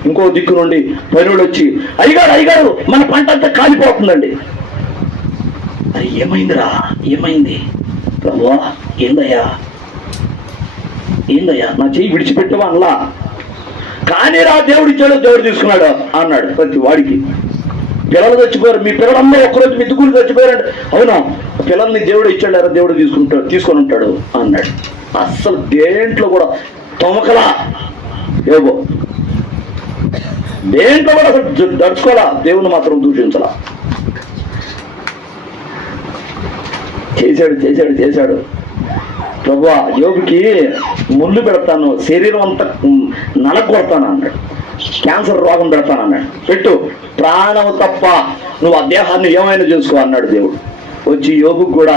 ఇంకో దిక్కు నుండి పనులు వచ్చి అయ్యగారు మన పంట అంతా కాలిపోతుందండి. అది ఏమైంది? ప్రభువా ఏందయ్యా నా చెయ్యి విడిచిపెట్టవా అనలా. కానీ రా దేవుడు ఇచ్చాడు, దేవుడు తీసుకున్నాడు అన్నాడు. ప్రతి వాడికి పిల్లలు చచ్చిపోయారు, మీ పిల్లలందరూ ఒక్కరోజు మిద్దుకులు చచ్చిపోయారంటే అవునా, పిల్లల్ని దేవుడు ఇచ్చాడు, దేవుడు తీసుకొని ఉంటాడు అన్నాడు. అస్సలు దేంట్లో కూడా తొమకలా యోబు, దేంట్లో కూడా అసలు దడుచుకోవాలా, దేవుని మాత్రం దూషించలా. చేశాడు. ప్రభువా యోబుకి ముళ్ళు పెడతాను, శరీరం అంతా నలగొడతాను అన్నాడు, క్యాన్సర్ రోగం పెడతాను అన్నాడు. పెట్టు, ప్రాణం తప్ప నువ్వు ఆ దేహాన్ని ఏమైనా చేసుకో అన్నాడు దేవుడు. వచ్చి యోబుకు కూడా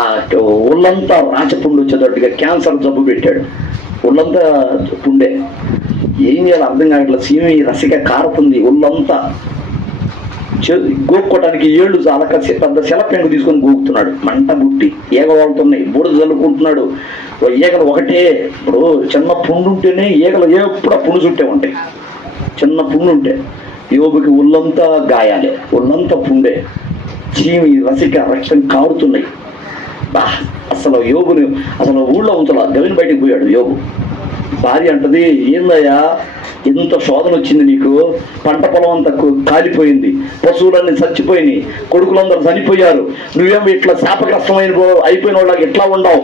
ఆ ఒళ్ళంతా రాచపుండు వచ్చేటట్టుగా క్యాన్సర్ జబ్బు పెట్టాడు. ఒళ్ళంతా పుండే, ఏం చేయాలి అర్థం కావట్లేదు. సీమి రసిక కారుతుంది ఒళ్ళంతా. గోక్కోటానికి ఏళ్ళు అలక పెద్ద శిలపెంకు తీసుకొని గోకుతున్నాడు. మంట బుట్టి ఈగ వాళ్తున్నాయి, బూడిద చల్లుకుంటున్నాడు. ఈగలు ఒకటే, ఇప్పుడు చిన్న పుండు ఉంటేనే ఈగలు ఎప్పుడు ఆ పుండు చుట్టే ఉంటాయి. చిన్న పుండు ఉంటే యోబుకి ఒళ్ళంతా గాయాలే, ఒళ్ళంతా పుండే, చీమి రసిక రక్తం కారుతున్నాయి. అసలు యోబుని అసలు ఊళ్ళో ఉంచాల, గవిని బయటికి పోయాడు యోబు. భార్య అంటది, ఏందయ్యా ఇంత శోధన వచ్చింది నీకు, పంట పొలం అంతా కాలిపోయింది, పశువులన్నీ చచ్చిపోయినాయి, కొడుకులందరూ చనిపోయారు, నువ్వేమో ఇట్లా శాపగ్రస్తమైన అయిపోయిన వాళ్ళకి ఎట్లా ఉండవు,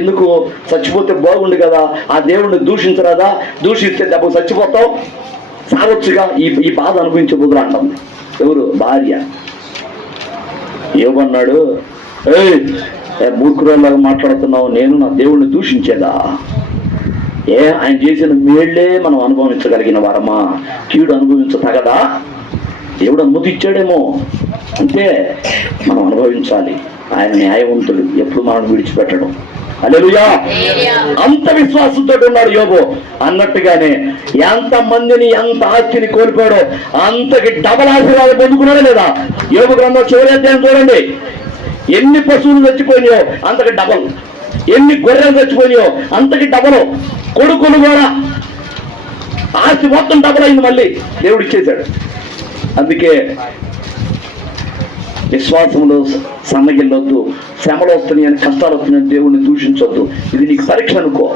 ఎందుకు చచ్చిపోతే బాగుండు కదా, ఆ దేవుడిని దూషించరాదా, దూషిస్తే దెబ్బ చచ్చిపోతావు, సాగొచ్చుగా, ఈ బాధ అనుభవించే బుద్ధులు అంటుంది. ఎవరు? భార్య. ఏమన్నాడు, మూర్ఖురాల్లాగా మాట్లాడుతున్నావు, నేను నా దేవుడిని దూషించేదా? ఆయన చేసిన మేళ్లే మనం అనుభవించగలిగిన వారమా, కీడు అనుభవించతగదా? దేవుడు అనుమతి ఇచ్చాడేమో, అంతే మనం అనుభవించాలి. ఆయన న్యాయవంతుడు, ఎప్పుడు మనం విడిచిపెట్టడం. హల్లెలూయా. అంత విశ్వాసంతో ఉన్నాడు యోబు. అన్నట్టుగానే ఎంత మందిని ఎంత ఆస్తిని కోల్పోయాడో అంతకి డబల్ ఆశీర్వాదం పొందుకున్నాడా లేదా? యోబు గ్రంథం చివరి అధ్యాయం చూడండి. ఎన్ని పశువులు చచ్చిపోయినాయో అంతకి డబల్, ఎన్ని గొర్రెలు చచ్చిపోయినాయో అంతకి డబల్, కొడుకులు కూడా ఆస్తి మొత్తం డబల్ అయింది, మళ్ళీ దేవుడు ఇచ్చేశాడు. అందుకే విశ్వాసంలో సన్నగిల్లొద్దు, శ్రమలు వస్తున్నాయి అని, కష్టాలు వస్తున్నాయని దేవుడిని దూషించొద్దు. ఇది నీకు పరీక్ష అనుకో,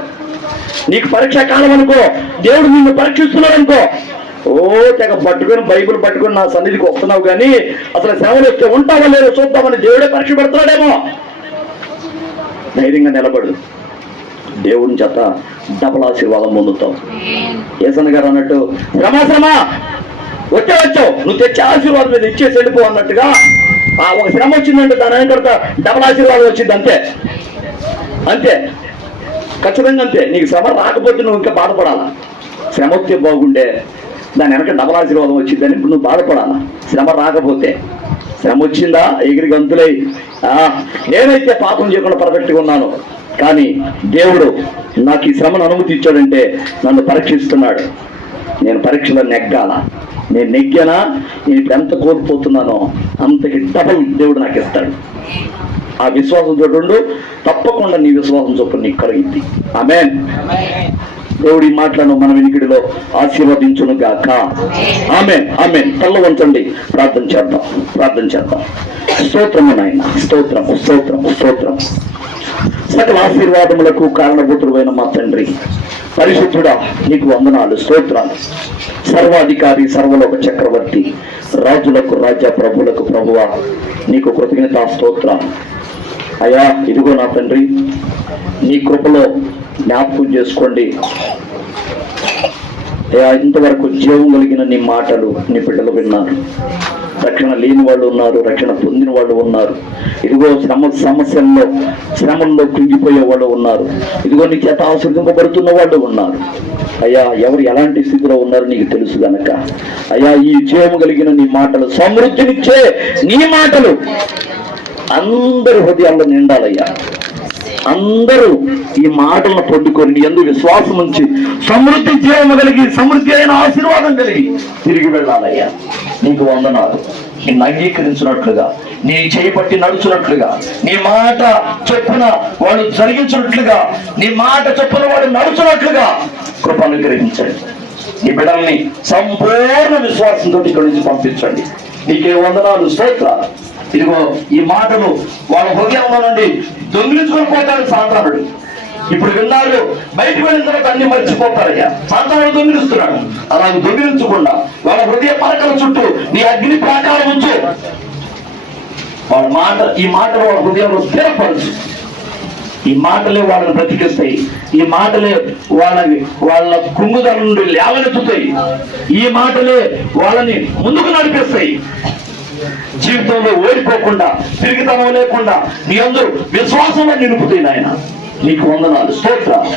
నీకు పరీక్షా కాలం అనుకో, దేవుడు నిన్ను పరీక్షిస్తున్నాడు అనుకో. తెగ పట్టుకొని బైబిల్ పట్టుకొని నా సన్నిధికి వస్తున్నావు కానీ అసలు శ్రమలు వస్తే ఉంటావా లేదో చూద్దామని దేవుడే పరీక్ష పెడుతున్నాడేమో. ధైర్యంగా నిలబడు, దేవుని చేత డబల్ ఆశీర్వాదం పొందుతావు. యేసన్న గారు అన్నట్టు శ్రమ వచ్చావు, నువ్వు తెచ్చే ఆశీర్వాదం మీద ఇచ్చేసి వెళ్ళిపో అన్నట్టుగా, ఒక శ్రమ వచ్చిందంటే దాని వెనక డబల్ ఆశీర్వాదం వచ్చింది, అంతే ఖచ్చితంగా అంతే. నీకు శ్రమ రాకపోతే నువ్వు ఇంకా బాధపడాలా, శ్రమ వస్తే బాగుండే, దాని వెనక డబల్ ఆశీర్వాదం వచ్చిందని నువ్వు బాధపడాలా. శ్రమ రాకపోతే, శ్రమ వచ్చిందా ఎగిరి గంతులై, నేనైతే పాపం చేయకుండా పర్ఫెక్ట్గా ఉన్నాను, కానీ దేవుడు నాకు ఈ శ్రమను అనుమతి ఇచ్చాడంటే నన్ను పరీక్షిస్తున్నాడు, నేను పరీక్షలో నెగ్గాల, నేను నెగ్గానా, నేను ఇప్పుడు ఎంత కోల్పోతున్నానో అంతకి డబల్ దేవుడు నాకు ఇస్తాడు. ఆ విశ్వాసంతో ఉండు, తప్పకుండా నీ విశ్వాసం చొప్పున నీకు కలిగింది. ఆమేన్. దేవుడి మాటలను మన వినికిడిలో ఆశీర్వదించును గాక. ఆమేన్, ఆమేన్. తల్ల వంచండి, ప్రార్థన చేద్దాం. స్తోత్రము నాయన, స్తోత్రం. సకల ఆశీర్వాదములకు కారణభూతుడైన మా తండ్రి, పరిశుద్ధుడా నీకు వందనాలు, స్తోత్రాలు. సర్వాధికారి, సర్వలోక చక్రవర్తి, రాజులకు రాజ్య, ప్రభువులకు ప్రభువా నీకు కృతజ్ఞతా స్తోత్రాలు. అయ్యా ఇదిగో నా తండ్రి, నీ కృపలో జ్ఞాపకం చేసుకోండి అయ్యా. ఇంతవరకు జీవం కలిగిన నీ మాటలు నీ బిడ్డలు విన్నారు. రక్షణ లేని వాళ్ళు ఉన్నారు, రక్షణ పొందిన వాళ్ళు ఉన్నారు. ఇదిగో శ్రమల్లో కుంగిపోయే వాళ్ళు ఉన్నారు. ఇదిగో నీ చేత ఆశీర్వదింపబడుతున్న వాళ్ళు ఉన్నారు. అయ్యా ఎవరు ఎలాంటి స్థితిలో ఉన్నారో నీకు తెలుసు గనక అయ్యా, ఈ జీవం కలిగిన నీ మాటలు, సమృద్ధినిచ్చే నీ మాటలు అందరి హృదయాల్లో నిండాలయ్యా. అందరూ ఈ మాటలను పొందుకొని నీ యందు విశ్వాసం ఉంచి సమృద్ధి జీవము కలిగి, సమృద్ధి అయిన ఆశీర్వాదం కలిగి తిరిగి వెళ్ళాలయ్యా. నీకు వందనాలు. నిన్ను అంగీకరించినట్లుగా, నీ చేయబట్టి నడుచున్నట్లుగా, నీ మాట చొప్పున వాడు జరిగించినట్లుగా, నీ మాట చొప్పున వాడు నడుచున్నట్లుగా కృప అనుగ్రహించండి. ఈ బిడ్డల్ని సంపూర్ణ విశ్వాసంతో ఇక్కడి నుంచి పంపించండి. నీకే వందనాలు, స్తోత్రాలు. ఇదిగో ఈ మాటలు వాళ్ళ హృదయంలో నుండి దొంగిలించుకొని పోతాడు సాతానుడు. ఇప్పుడు విన్నారు, బయటకు వెళ్ళిన తర్వాత అన్ని మర్చిపోతారయ్యా. సాతానుడు దొంగిలిస్తున్నాడు. అలాగే దొంగిలించకుండా వాళ్ళ హృదయ పరకల చుట్టూ నీ అగ్ని ప్రాకారం ఉంచు. వాళ్ళ మాట, ఈ మాటలు వాళ్ళ హృదయంలో స్థిరపరచు. ఈ మాటలే వాళ్ళని బ్రతికిస్తాయి. ఈ మాటలే వాళ్ళ కృంగుదల నుండి లేవనెత్తుతాయి. ఈ మాటలే వాళ్ళని ముందుకు నడిపిస్తాయి. జీవితంలో ఓడిపోకుండా, తిరిగితనం లేకుండా నీ అందరూ విశ్వాసంలో నిలుపుతాయి. నాయన నీకు వందనాలు, స్తోత్రాలు.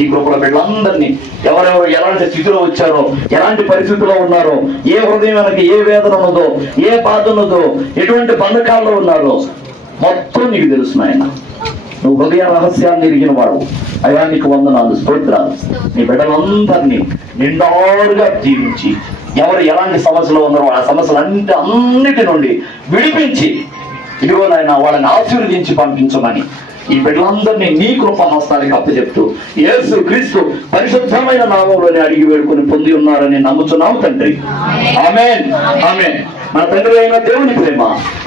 ఈ కృపల బిడ్డలందరినీ ఎవరెవరు ఎలాంటి స్థితిలో వచ్చారో, ఎలాంటి పరిస్థితిలో ఉన్నారో, ఏ హృదయం వెనక ఏ వేదన ఉన్నదో, ఏ బాధ ఉన్నదో, ఎటువంటి బంధకాల్లో ఉన్నారో మొత్తం నీకు తెలుసు నాయన. నువ్వు హృదయ రహస్యాన్ని ఎరిగిన వాడు. అయ్యా నీకు వందనాలు, స్తోత్రాలు. నీ బిడ్డలందరినీ నిండారుగా జీవించి, ఎవరు ఎలాంటి సమస్యలు ఉన్నారో ఆ సమస్యలన్నిటి నుండి విడిపించి, ఇదిగో నాయన వాళ్ళని ఆశీర్వదించి పంపించమని ఈ బిడ్డలందరినీ నీ కృప హస్తానికి అప్పచెప్తూ యేసు క్రీస్తు పరిశుద్ధమైన నామంలోనే అడిగి వేడుకొని పొంది ఉన్నారని నమ్ముచున్నాము తండ్రి. ఆమేన్, ఆమేన్. మన తండ్రి అయిన దేవుని ప్రేమ,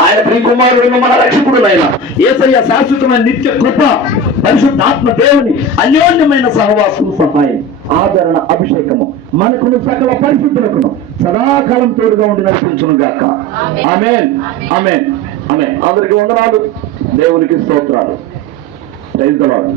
ఆయన ప్రియకుమారుడు మన రక్షకుడునైన యేసయ్య శాశ్వతమైన నిత్య కృప, పరిశుద్ధాత్మ దేవుని అన్యోన్యమైన సహవాసం, సహాయం, ఆదరణ, అభిషేకము మనకును సకల పరిశుద్ధులకును సదాకాలం తోడుగా ఉండి నడిపించును గాక. ఆమేన్, ఆమేన్, ఆమేన్. అందరికీ వందనాలు, దేవునికి స్తోత్రాలు. Praise the lord.